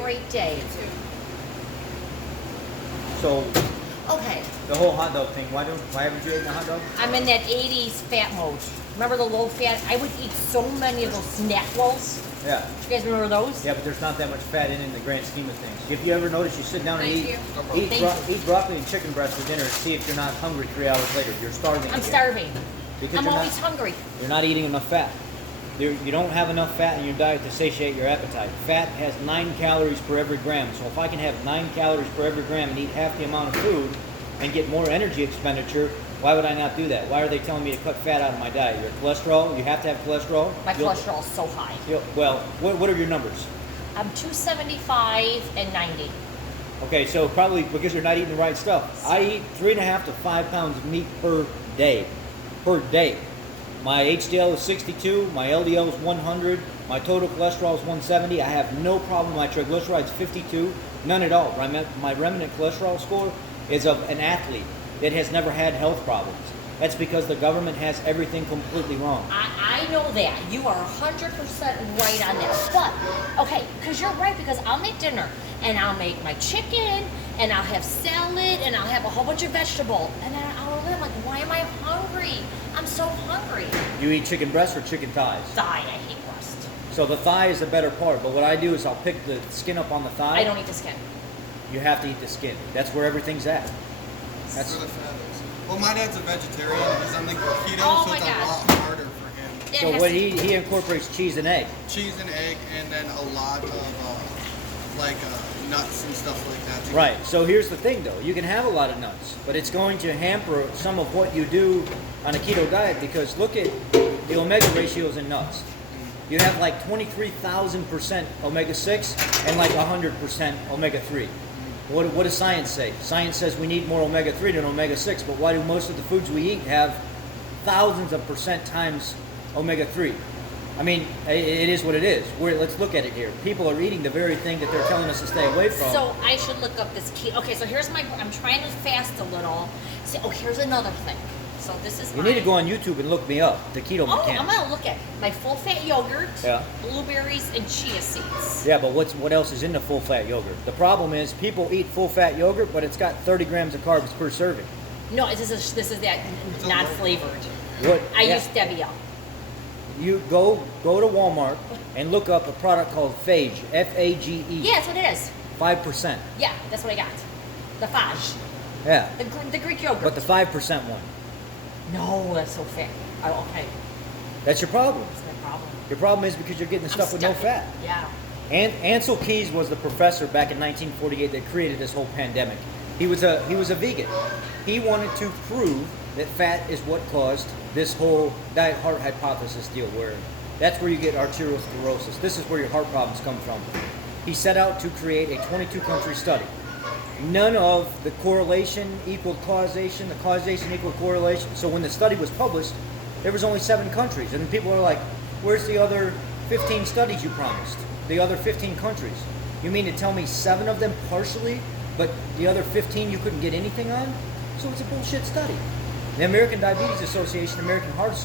great day. So Okay, the whole hot dog thing. Why haven't you eaten a hot dog? I'm in that 80s fat mode. Remember the low fat? I would eat so many of those snack rolls. Yeah. You guys remember those? Yeah, but there's not that much fat in the grand scheme of things. If you ever notice, you sit down and eat broccoli and chicken breast for dinner, see if you're not hungry 3 hours later. You're starving. I'm again. starving. Because I'm you're always not, hungry. You're not eating enough fat. You don't have enough fat in your diet to satiate your appetite. Fat has 9 calories per every gram. So if I can have 9 calories per every gram and eat half the amount of food and get more energy expenditure, why would I not do that? Why are they telling me to cut fat out of my diet? Your cholesterol, you have to have cholesterol. My cholesterol is so high. Well, what are your numbers? I'm 275 and 90. Okay, so probably because you're not eating the right stuff. I eat 3.5 to 5 pounds of meat per day. Per day. My HDL is 62, my LDL is 100, my total cholesterol is 170. I have no problem. My triglycerides 52, none at all. My remnant cholesterol score is of an athlete that has never had health problems. That's because the government has everything completely wrong. I know that. You are 100% right on that. But, okay, because you're right, because I'll make dinner, and I'll make my chicken, and I'll have salad, and I'll have a whole bunch of vegetables. And then I'm like, why am I hungry? I'm so hungry. You eat chicken breast or chicken thighs? Thigh, I hate breast. So the thigh is the better part, but what I do is I'll pick the skin up on the thigh. I don't eat the skin. You have to eat the skin. That's where everything's at. That's where the fat is. Well, my dad's a vegetarian. He's on the keto, Oh so my it's God. a lot harder for him. It So has what to- he incorporates cheese and egg. Cheese and egg, and then a lot of nuts and stuff like that. Right. So here's the thing, though. You can have a lot of nuts, but it's going to hamper some of what you do on a keto diet because look at the omega ratios in nuts. You have like 23,000% omega-6 and like 100% omega-3. What does science say? Science says we need more omega-3 than omega-6, but why do most of the foods we eat have thousands of percent times omega-3? I mean, it is what it is. Let's look at it here. People are eating the very thing that they're telling us to stay away from. So I should look up this keto. Okay, so here's I'm trying to fast a little. See, here's another thing. So this is You need to go on YouTube and look me up, the keto mechanic. I'm gonna look at my full fat yogurt, Yeah. blueberries, and chia seeds. Yeah, but what else is in the full fat yogurt? The problem is people eat full fat yogurt, but it's got 30 grams of carbs per serving. No, this is that non-flavored. I Yeah. use stevia. You go to Walmart and look up a product called Phage, Fage. Yeah, that's what it is. 5%. Yeah, that's what I got. The Fage, Yeah, the Greek yogurt. but the 5% one. No, that's so fat. Oh, okay, That's your problem. that's my problem. Your problem is because you're getting the stuff with no fat. Yeah. And Ansel Keys was the professor back in 1948 that created this whole pandemic. He was a vegan. He wanted to prove that fat is what caused this whole diet heart hypothesis deal, where that's where you get arteriosclerosis. This is where your heart problems come from. He set out to create a 22-country study. None of the correlation equaled causation, the causation equaled correlation. So when the study was published, there was only 7 countries. And people are like, where's the other 15 studies you promised? The other 15 countries? You mean to tell me 7 of them partially, but the other 15 you couldn't get anything on? So it's a bullshit study. The American Diabetes Association, American Heart Association,